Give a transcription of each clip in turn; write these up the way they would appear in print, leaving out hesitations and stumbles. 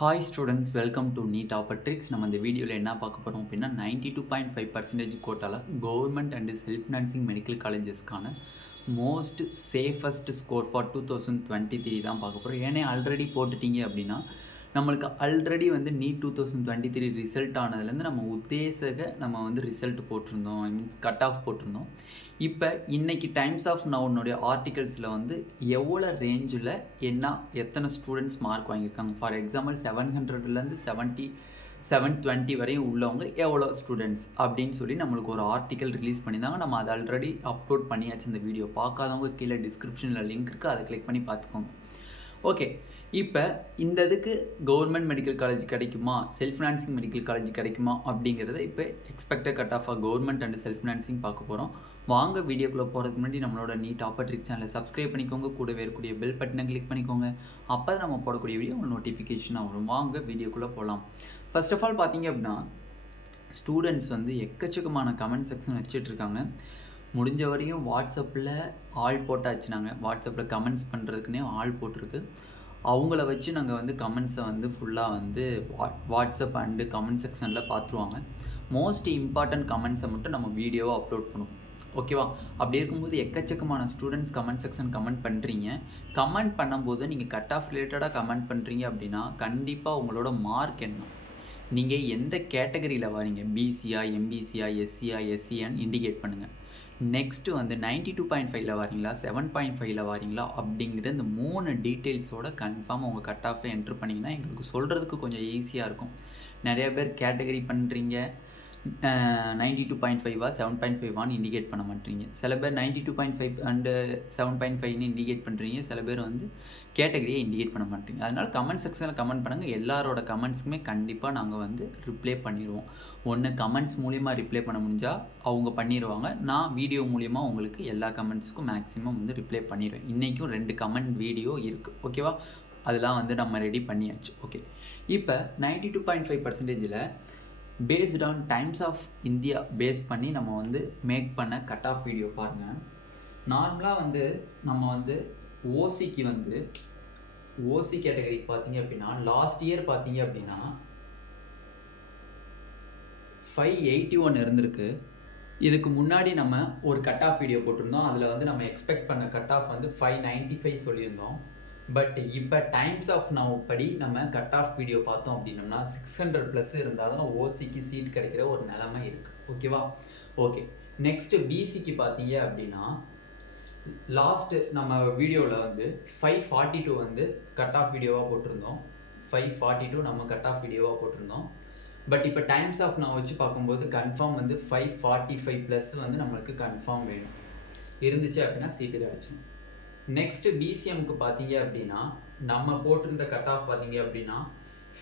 Hi students, welcome to NEET ஆப்பர்ட்ரிக்ஸ். நம்ம இந்த வீடியோவில் என்ன பார்க்க போகிறோம் அப்படின்னா 92.5% கோட்டாவில் government and self financing medical காலேஜஸ்க்கான மோஸ்ட் சேஃபஸ்ட் ஸ்கோர் ஃபார் 2023 தான் பார்க்க போகிறோம். ஏன்னா ஆல்ரெடி போட்டுட்டீங்க அப்படின்னா நம்மளுக்கு ஆல்ரெடி வந்து நீட் 2023 ரிசல்ட் ஆனதுலேருந்து நம்ம ரிசல்ட் போட்டிருந்தோம். ஐ மீன்ஸ் கட் ஆஃப் போட்டிருந்தோம். இப்போ இன்றைக்கி டைம்ஸ் ஆஃப் நவுனுடைய ஆர்டிகல்ஸில் வந்து எவ்வளோ ரேஞ்சில் எத்தனை ஸ்டூடெண்ட்ஸ் மார்க் வாங்கியிருக்காங்க. ஃபார் எக்ஸாம்பிள் 700லேருந்து 720 வரையும் உள்ளவங்க எவ்வளோ ஸ்டூடெண்ட்ஸ் அப்படின்னு சொல்லி நம்மளுக்கு ஒரு ஆர்டிக்கல் ரிலீஸ் பண்ணியிருந்தாங்க. நம்ம அதை ஆல்ரெடி அப்லோட் பண்ணியாச்சு. இந்த வீடியோ பார்க்காதவங்க கீழே டிஸ்கிரிப்ஷனில் லிங்க் இருக்குது, அதை கிளிக் பண்ணி பார்த்துக்கோங்க. ஓகே, இப்போ இந்த இதுக்கு கவர்மெண்ட் மெடிக்கல் காலேஜ் கிடைக்குமா, செல்ஃப் ஃபினான்சிங் மெடிக்கல் காலேஜ் கிடைக்குமா அப்படிங்கிறத இப்போ expected cut off government and self financing பார்க்க போகிறோம். வாங்க வீடியோக்குள்ளே போகிறதுக்கு முன்னாடி நம்மளோட நீட் ஆப்பர்ட்ரிக் சேனலை சப்ஸ்கிரைப் பண்ணிக்கோங்க, கூடவே இருக்கக்கூடிய பெல் பட்டனை கிளிக் பண்ணிக்கோங்க. அப்போ தான் நம்ம போடக்கூடிய வீடியோ உங்களுக்கு நோட்டிஃபிகேஷனாக வரும். வாங்க வீடியோக்குள்ளே போகலாம். ஃபர்ஸ்ட் ஆஃப் ஆல் பார்த்தீங்க அப்படின்னா ஸ்டூடெண்ட்ஸ் வந்து எக்கச்சக்கமான கமெண்ட் செக்ஷன் வச்சுட்ருக்காங்க. முடிஞ்ச வரையும் வாட்ஸ்அப்பில் ஆள் போட்டாச்சு. நாங்கள் வாட்ஸ்அப்பில் கமெண்ட்ஸ் பண்ணுறதுக்குன்னே ஆள் போட்டிருக்கு. அவங்கள வச்சு நாங்கள் வந்து கமெண்ட்ஸை வந்து ஃபுல்லாக வந்து வாட்ஸ்அப் அண்டு கமெண்ட் செக்ஷனில் பார்த்துருவாங்க. மோஸ்ட் இம்பார்ட்டன்ட் கமெண்ட்ஸை மட்டும் நம்ம வீடியோவாக அப்லோட் பண்ணுவோம். ஓகேவா? அப்படி இருக்கும்போது எக்கச்சக்கமான ஸ்டூடெண்ட்ஸ் கமெண்ட் செக்ஷன் கமெண்ட் பண்ணுறீங்க. கமெண்ட் பண்ணும்போது நீங்கள் கட் ஆஃப் ரிலேட்டடாக கமெண்ட் பண்ணுறீங்க அப்படின்னா கண்டிப்பாக உங்களோட மார்க் என்ன, நீங்கள் எந்த கேட்டகரியில் வரீங்க, பிசியா, எம்பிசியா, எஸ்சியா, எஸ்சியான்னு இண்டிகேட் பண்ணுங்கள். நெக்ஸ்ட்டு வந்து 92.5ல் வரீங்களா, 7.5ல் வரீங்களா அப்படிங்கிற இந்த 3 டீட்டெயில்ஸோட கன்ஃபார்ம் உங்கள் கட் ஆஃபை என்ட்ரு பண்ணிங்கன்னா எங்களுக்கு சொல்கிறதுக்கு கொஞ்சம் ஈஸியாக இருக்கும். நிறையா பேர் கேட்டகரி பண்ணுறீங்க, 92.5 7.5 இண்டிகேட் பண்ண மாட்டீங்க. சில பேர் 92.5 அண்டு 7.5ன்னு இண்டிகேட் பண்ணுறீங்க. சில பேர் வந்து கேட்டகரியை இண்டிகேட் பண்ண மாட்டீங்க. அதனால் கமெண்ட் செக்ஷனில் கமெண்ட் பண்ணுங்கள். எல்லாரோட கமெண்ட்ஸுக்குமே கண்டிப்பாக நாங்கள் வந்து ரிப்ளை பண்ணிடுவோம். ஒன்று கமெண்ட்ஸ் மூலிமா ரிப்ளை பண்ண முடிஞ்சால் அவங்க பண்ணிடுவாங்க. நான் வீடியோ மூலிமா உங்களுக்கு எல்லா கமெண்ட்ஸுக்கும் மேக்ஸிமம் வந்து ரிப்ளை பண்ணிடுவேன். இன்றைக்கும் 2 கமெண்ட் வீடியோ இருக்குது. ஓகேவா? அதெல்லாம் வந்து நம்ம ரெடி பண்ணியாச்சு. ஓகே, இப்போ 92.5%ல் based on Times of India base பண்ணி நம்ம வந்து மேக் பண்ண கட் ஆஃப் வீடியோ பாருங்கள். நார்மலாக வந்து நம்ம வந்து ஓசிக்கு வந்து ஓசி கேட்டகரிக்கு பார்த்தீங்க அப்படின்னா லாஸ்ட் இயர் பார்த்தீங்க அப்படின்னா 581 இருந்திருக்கு. இதுக்கு முன்னாடி நம்ம ஒரு கட் ஆஃப் வீடியோ போட்டிருந்தோம். அதில் வந்து நம்ம எக்ஸ்பெக்ட் பண்ண கட் ஆஃப் வந்து 595 சொல்லியிருந்தோம். பட் இப்போ டைம்ஸ் ஆஃப் நவ் படி நம்ம கட் ஆஃப் வீடியோ பார்த்தோம் அப்படின்னோம்னா 600+ இருந்தால் தான் ஓசிக்கு சீட் கிடைக்கிற ஒரு நிலைமை இருக்குது. ஓகேவா? ஓகே, நெக்ஸ்ட்டு பிசிக்கு பார்த்தீங்க அப்படின்னா லாஸ்ட்டு நம்ம வீடியோவில் வந்து 542 வந்து கட் ஆஃப் வீடியோவாக போட்டிருந்தோம். 542 நம்ம கட் ஆஃப் வீடியோவாக போட்டிருந்தோம். பட் இப்போ டைம்ஸ் ஆஃப் நான் வச்சு பார்க்கும்போது கன்ஃபார்ம் வந்து 545+ வந்து நம்மளுக்கு கன்ஃபார்ம் வேணும். இருந்துச்சு அப்படின்னா சீட்டு கிடச்சிடும். நெக்ஸ்ட்டு பிசிஎம்க்கு பார்த்தீங்க அப்படின்னா நம்ம போட்டிருந்த கட் ஆஃப் பார்த்தீங்க அப்படின்னா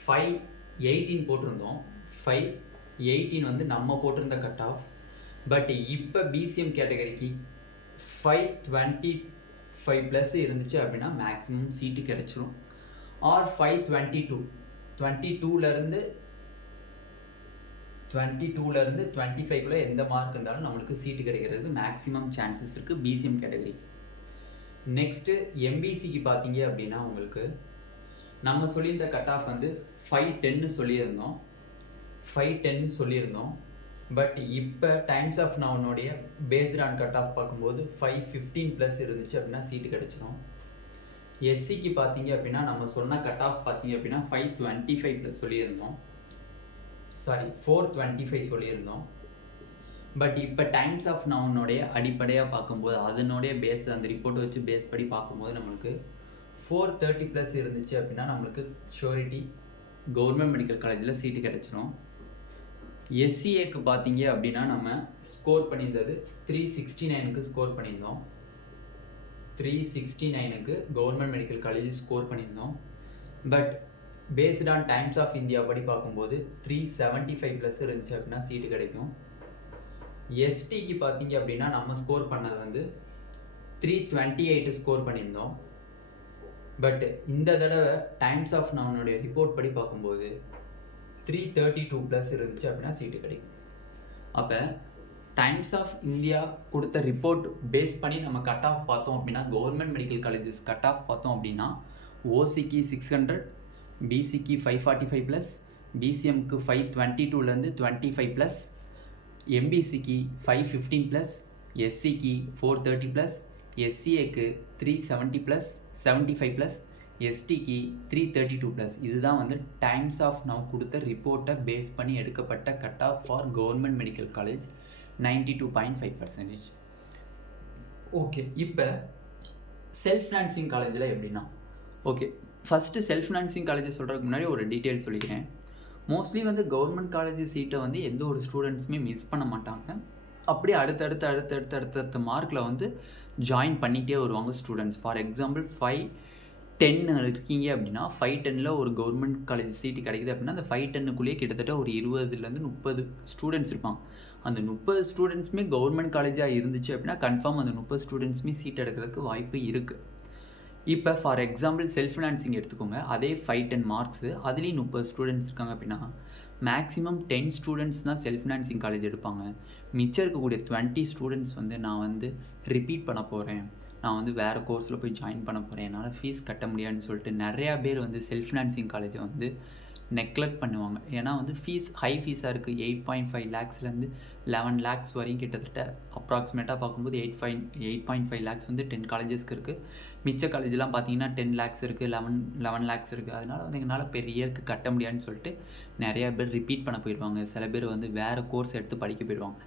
518 போட்டிருந்தோம். 518 வந்து நம்ம போட்டிருந்த கட் ஆஃப். பட் இப்போ பிசிஎம் கேட்டகரிக்கு 525+ இருந்துச்சு அப்படின்னா மேக்ஸிமம் சீட்டு கிடச்சிரும். ஆர் 522 22லேருந்து 25குள்ளே எந்த மார்க் இருந்தாலும் நம்மளுக்கு சீட்டு கிடைக்கிறது மேக்ஸிமம் சான்சஸ் இருக்குது பிசிஎம் கேட்டகரி. நெக்ஸ்ட்டு எம்பிசிக்கு பார்த்தீங்க அப்படின்னா உங்களுக்கு நம்ம சொல்லியிருந்த கட் ஆஃப் வந்து 510 சொல்லியிருந்தோம். பட் இப்போ டைம்ஸ் ஆஃப் நவுனுடைய பேஸ்ட் ஆன் கட் ஆஃப் பார்க்கும்போது 515+ இருந்துச்சு அப்படின்னா சீட்டு கிடச்சிடும். எஸ்சிக்கு பார்த்தீங்க அப்படின்னா நம்ம சொன்ன கட் ஆஃப் பார்த்தீங்க அப்படின்னா 525+ சொல்லியிருந்தோம். 425 சொல்லியிருந்தோம். பட் இப்போ டைம்ஸ் ஆஃப் நவுனுடைய அடிப்படையாக பார்க்கும்போது அதனுடைய பேஸ் அந்த ரிப்போர்ட்டை வச்சு பேஸ் படி பார்க்கும்போது நம்மளுக்கு 430+ இருந்துச்சு அப்படின்னா நம்மளுக்கு ஷூரிட்டி கவர்மெண்ட் மெடிக்கல் காலேஜில் சீட்டு கிடச்சிரும். எஸ்சிஏக்கு பார்த்தீங்க அப்படின்னா நம்ம ஸ்கோர் பண்ணியிருந்தது 369க்கு ஸ்கோர் பண்ணியிருந்தோம். 369க்கு கவர்மெண்ட் மெடிக்கல் காலேஜ் ஸ்கோர் பண்ணியிருந்தோம். But based on Times of India படி பார்க்கும்போது 375+ இருந்துச்சு அப்படின்னா சீட்டு கிடைக்கும். எஸ்டிக்கு பார்த்தீங்க அப்படின்னா நம்ம ஸ்கோர் பண்ணது வந்து 328 ஸ்கோர் பண்ணியிருந்தோம். பட் இந்த தடவை டைம்ஸ் ஆஃப் நவுனுடைய ரிப்போர்ட் படி பார்க்கும்போது 332+ இருந்துச்சு அப்படின்னா சீட்டு கிடைக்கும். அப்போ டைம்ஸ் ஆஃப் இந்தியா கொடுத்த ரிப்போர்ட் பேஸ் பண்ணி நம்ம கட் ஆஃப் பார்த்தோம் அப்படின்னா government medical colleges cut off பார்த்தோம் அப்படின்னா ஓசிக்கு 600, பிசிக்கு 545 ப்ளஸ், பிசிஎம்க்கு 522லேருந்து 25 ப்ளஸ், எம்பிசிக்கு 515 ப்ளஸ், எஸ்சிக்கு 430 ப்ளஸ், எஸ்சிஏக்கு 370 ப்ளஸ் 75 ப்ளஸ், எஸ்டிக்கு 332 ப்ளஸ். இதுதான் வந்து டைம்ஸ் ஆஃப் நவ் கொடுத்த ரிப்போர்ட்டை பேஸ் பண்ணி எடுக்கப்பட்ட cut off for government medical college 92.5%. Okay, இப்போ செல்ஃப் ஃபினான்சிங் காலேஜில் எப்படின்னா, okay first self financing college சொல்கிறதுக்கு முன்னாடி ஒரு டீட்டெயில் சொல்லிக்கிறேன். மோஸ்ட்லி வந்து கவர்மெண்ட் காலேஜ் சீட்டை வந்து எந்த ஒரு ஸ்டூடெண்ட்ஸுமே மிஸ் பண்ண மாட்டாங்க. அப்படியே அடுத்தடுத்த மார்க்கில் வந்து ஜாயின் பண்ணிகிட்டே வருவாங்க ஸ்டூடெண்ட்ஸ். ஃபார் எக்ஸாம்பிள் 510 இருக்கீங்க அப்படின்னா 510 ஒரு கவர்மெண்ட் காலேஜ் சீட்டு கிடைக்குது அப்படின்னா அந்த 510க்குள்ளேயே கிட்டத்தட்ட ஒரு 20லேருந்து 30 ஸ்டூடெண்ட்ஸ் இருப்பாங்க. அந்த 30 ஸ்டூடெண்ட்ஸுமே கவர்மெண்ட் காலேஜாக இருந்துச்சு அப்படின்னா கன்ஃபார்ம் அந்த 30 ஸ்டூடெண்ட்ஸுமே சீட் எடுக்கிறதுக்கு வாய்ப்பு இருக்குது. இப்போ ஃபார் எக்ஸாம்பிள் செல்ஃப் ஃபினான்சிங் எடுத்துக்கோங்க, அதே 510 மார்க்ஸு, அதுலேயும் 30 ஸ்டூடெண்ட்ஸ் இருக்காங்க அப்படின்னா மேக்ஸிமம் 10 ஸ்டூடெண்ட்ஸ் தான் செல்ஃப் ஃபினான்சிங் காலேஜ் எடுப்பாங்க. மிச்சம் இருக்கக்கூடிய 20 ஸ்டூடெண்ட்ஸ் வந்து நான் வந்து ரிப்பீட் பண்ண போகிறேன், நான் வந்து வேறு கோர்ஸில் போய் ஜாயின் பண்ண போகிறேன், என்னால் ஃபீஸ் கட்ட முடியாதுன்னு சொல்லிட்டு நிறையா பேர் வந்து செல்ஃப் ஃபினான்சிங் காலேஜை வந்து நெக்லெக்ட் பண்ணுவாங்க. ஏன்னா வந்து ஃபீஸ் ஹை ஃபீஸாக இருக்குது. 8.5 லேக்ஸ்லேருந்து 11 லேக்ஸ் வரையும் கிட்டத்தட்ட அப்ராக்சிமேட்டாக பார்க்கும்போது 8.5 லேக்ஸ் வந்து 10 காலேஜஸ்க்கு இருக்குது. மிச்ச காலேஜெலாம் பார்த்தீங்கன்னா 10 லேக்ஸ் இருக்குது, 11 லேக்ஸ் இருக்குது. அதனால் வந்து எங்களால் பெரிய இயருக்கு கட்ட முடியாதுன்னு சொல்லிட்டு நிறையா பேர் ரிப்பீட் பண்ண போயிடுவாங்க. சில பேர் வந்து வேறு கோர்ஸ் எடுத்து படிக்க போயிடுவாங்க.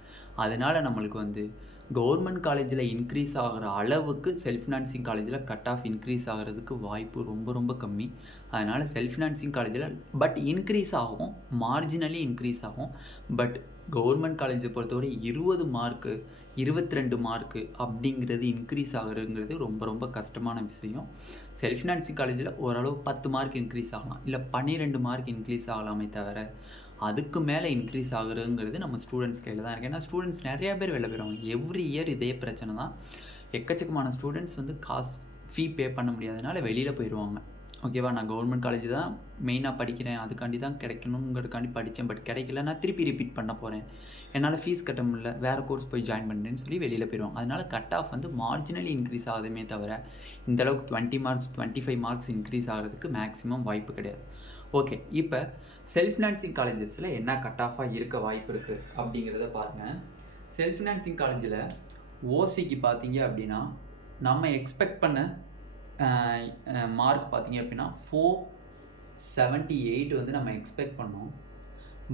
அதனால் நம்மளுக்கு வந்து கவர்மெண்ட் காலேஜில் இன்க்ரீஸ் ஆகிற அளவுக்கு செல்ஃப் ஃபினான்சிங் காலேஜில் கட் ஆஃப் இன்க்ரீஸ் ஆகிறதுக்கு வாய்ப்பு ரொம்ப கம்மி. அதனால் செல்ஃப் ஃபினான்சிங் காலேஜில் பட் இன்க்ரீஸ் ஆகும், மார்ஜினலி இன்க்ரீஸ் ஆகும். பட் கவர்மெண்ட் காலேஜை பொறுத்தவரை 20 மார்க்கு 22 மார்க்கு அப்படிங்கிறது இன்க்ரீஸ் ஆகுறதுங்கிறது ரொம்ப கஷ்டமான விஷயம். செல்ஃப் ஃபினான்சிங் காலேஜில் ஓரளவு 10 மார்க் இன்க்ரீஸ் ஆகலாம், இல்லை 12 மார்க் இன்க்ரீஸ் ஆகலாமே தவிர அதுக்கு மேலே இன்க்ரீஸ் ஆகுறதுங்கிறது நம்ம ஸ்டூடெண்ட்ஸ் கையில் தான் இருக்குது. ஏன்னா ஸ்டூடெண்ட்ஸ் நிறையா பேர் வெளில போயிடுவாங்க. எவ்ரி இயர் இதே பிரச்சனை தான். எக்கச்சக்கமான ஸ்டூடெண்ட்ஸ் வந்து ஃபீ பே பண்ண முடியாதனால வெளியில் போயிடுவாங்க. ஓகேவா, நான் கவர்மெண்ட் காலேஜ் தான் மெயினாக படிக்கிறேன், அதுக்காண்டி தான் கிடைக்கணுங்கிறதுக்காண்டி படித்தேன், பட் கிடைக்கல, நான் திருப்பி ரிப்பீட் பண்ண போகிறேன், என்னால் ஃபீஸ் கட்ட முடியல, வேறு கோர்ஸ் போய் ஜாயின் பண்ணுறேன்னு சொல்லி வெளியில் போயிடுவோம். அதனால் கட் ஆஃப் வந்து மார்ஜினலி இன்க்ரீஸ் ஆகுதுமே தவிர இந்தளவுக்கு 20 மார்க்ஸ் 25 மார்க்ஸ் இன்க்ரீஸ் ஆகிறதுக்கு மேக்ஸிமம் வாய்ப்பு கிடையாது. ஓகே, இப்போ செல்ஃப் ஃபினான்சிங் காலேஜஸில் என்ன கட் ஆஃபாக இருக்க வாய்ப்பு இருக்குது அப்படிங்கிறத பாருங்கள். செல்ஃப் ஃபினான்சிங் காலேஜில் ஓசிக்கு பார்த்தீங்க அப்படின்னா நம்ம எக்ஸ்பெக்ட் பண்ண மார்க் பார்த்தீங்க அப்படின்னா 478 வந்து நம்ம எக்ஸ்பெக்ட் பண்ணோம்.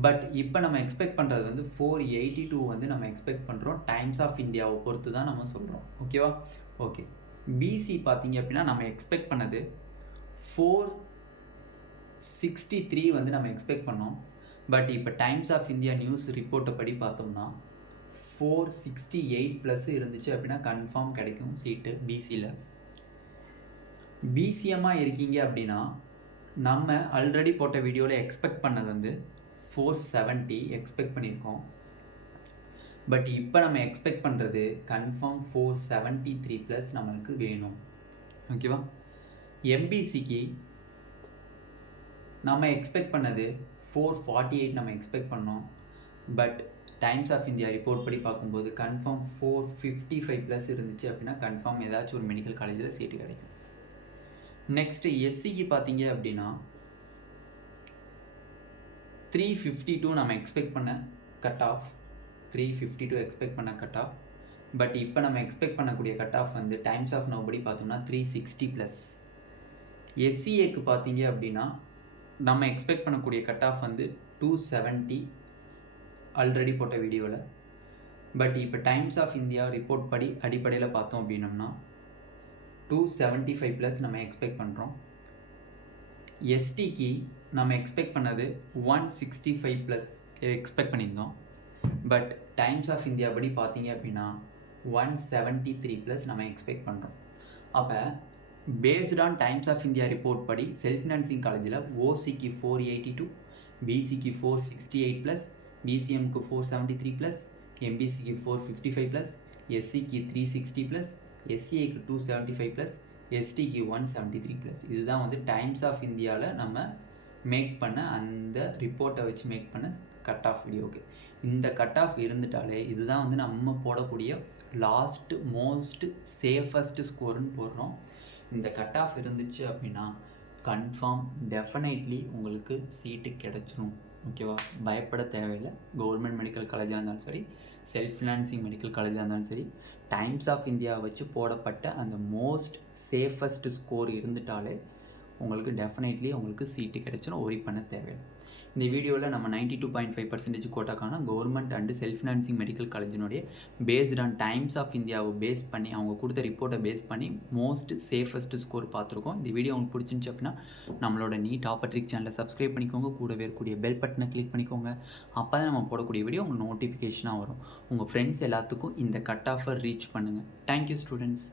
பட் இப்போ நம்ம எக்ஸ்பெக்ட் பண்ணுறது வந்து 482 வந்து நம்ம எக்ஸ்பெக்ட் பண்ணுறோம். டைம்ஸ் ஆஃப் இந்தியாவை பொறுத்து தான் நம்ம சொல்கிறோம். ஓகேவா, ஓகே. பிசி பார்த்தீங்க அப்படின்னா நம்ம எக்ஸ்பெக்ட் பண்ணது 463 வந்து நம்ம எக்ஸ்பெக்ட் பண்ணோம். பட் இப்போ டைம்ஸ் ஆஃப் இந்தியா நியூஸ் ரிப்போர்ட்டை படி பார்த்தோம்னா 468 ப்ளஸ் இருந்துச்சு அப்படின்னா கன்ஃபார்ம் கிடைக்கும் சீட்டு பிசியில். பிசிஎம்மாக இருக்கீங்க அப்படின்னா நம்ம ஆல்ரெடி போட்ட வீடியோவில் எக்ஸ்பெக்ட் பண்ணது வந்து 470 எக்ஸ்பெக்ட் பண்ணியிருக்கோம். பட் இப்போ நம்ம எக்ஸ்பெக்ட் பண்ணுறது கன்ஃபார்ம் 473 ப்ளஸ் நம்மளுக்கு வேணும். ஓகேவா, எம்பிசிக்கு நம்ம எக்ஸ்பெக்ட் பண்ணது 448 நம்ம எக்ஸ்பெக்ட் பண்ணோம். But Times of India report படி பார்க்கும்போது கன்ஃபார்ம் 455 ப்ளஸ் இருந்துச்சு அப்படின்னா கன்ஃபார்ம் ஏதாச்சும் ஒரு மெடிக்கல் காலேஜில் சீட்டு கிடைக்கும். நெக்ஸ்ட்டு எஸ்சிக்கு பார்த்தீங்க அப்படின்னா 352 நம்ம எக்ஸ்பெக்ட் பண்ண கட் ஆஃப், 352 எக்ஸ்பெக்ட் பண்ண கட் ஆஃப். பட் இப்போ நம்ம எக்ஸ்பெக்ட் பண்ணக்கூடிய கட் ஆஃப் வந்து டைம்ஸ் ஆஃப் நவ் படி பார்த்தோம்னா 360 ப்ளஸ். எஸ்சிஏக்கு பார்த்தீங்க அப்படின்னா நம்ம எக்ஸ்பெக்ட் பண்ணக்கூடிய கட் ஆஃப் வந்து 270 ஆல்ரெடி போட்ட வீடியோவில். பட் இப்போ டைம்ஸ் ஆஃப் இந்தியா ரிப்போர்ட் படி அடிப்படையில் பார்த்தோம் அப்படின்னம்னா 275 ப்ளஸ் நம்ம எக்ஸ்பெக்ட் பண்ணுறோம். எஸ்டிக்கு நம்ம எக்ஸ்பெக்ட் பண்ணது 165 ப்ளஸ் எக்ஸ்பெக்ட் பண்ணியிருந்தோம். பட் டைம்ஸ் ஆஃப் இந்தியா படி பார்த்தீங்க அப்படின்னா 173 ப்ளஸ் நம்ம எக்ஸ்பெக்ட் பண்ணுறோம். அப்போ based on Times of India report படி செல்ஃப் ஃபினான்சிங் காலேஜில் ஓசிக்கு 482, பிசிக்கு 468 ப்ளஸ், பிசிஎம்க்கு 473 ப்ளஸ், எம்பிசிக்கு 455 ப்ளஸ், எஸ்சிக்கு 360 ப்ளஸ், எஸ்சிஏக்கு 275 ப்ளஸ், எஸ்டிக்கு 173 ப்ளஸ். இதுதான் வந்து டைம்ஸ் ஆஃப் இந்தியாவில் நம்ம மேக் பண்ண அந்த ரிப்போர்ட்டை வச்சு மேக் பண்ண கட் ஆஃப் வீடியோக்கு. இந்த கட் ஆஃப் இருந்துட்டாலே இதுதான் வந்து நம்ம போடக்கூடிய லாஸ்ட்டு மோஸ்ட் சேஃபஸ்ட் ஸ்கோர்னு போடுறோம். இந்த கட் ஆஃப் இருந்துச்சு அப்படின்னா கன்ஃபார்ம் டெஃபினெட்லி உங்களுக்கு சீட்டு கிடச்சிரும். ஓகேவா? பயப்பட தேவையில்லை. கவர்மெண்ட் மெடிக்கல் காலேஜாக இருந்தாலும் சரி, செல்ஃப் ஃபினான்சிங் மெடிக்கல் காலேஜாக இருந்தாலும் சரி, டைம்ஸ் ஆஃப் இந்தியாவை வச்சு போடப்பட்ட அந்த மோஸ்ட் சேஃபஸ்ட் ஸ்கோர் இருந்துட்டாலே உங்களுக்கு டெஃபினெட்லி உங்களுக்கு சீட்டு கிடச்சிரும். ஒரி பண்ண தேவையில்லை. இந்த வீடியோவில் நம்ம 92.5% கோட்டாக்கான government and self financing medical காலேஜினுடைய பேஸ்ட் ஆன் டைம்ஸ் ஆஃப் இந்தியாவை பேஸ் பண்ணி அவங்க கொடுத்த ரிப்போர்ட்டை பேஸ் பண்ணி மோஸ்ட் சேஃபஸ்ட் ஸ்கோர் பார்த்துருக்கோம். இந்த வீடியோ உங்களுக்கு பிடிச்சிருந்துச்சு அப்படின்னா நம்மளோட நீட் ஆப்பர்ட்ரிக் சேனலை சப்ஸ்கிரைப் பண்ணிக்கோங்க. கூடவே இருக்கக்கூடிய பெல் பட்டனை கிளிக் பண்ணிக்கோங்க. அப்போ தான் நம்ம போடக்கூடிய வீடியோ உங்களுக்கு நோட்டிஃபிகேஷனாக வரும். உங்கள் ஃப்ரெண்ட்ஸ் எல்லாத்துக்கும் இந்த கட் ஆஃபர் ரீச் பண்ணுங்கள். Thank you students.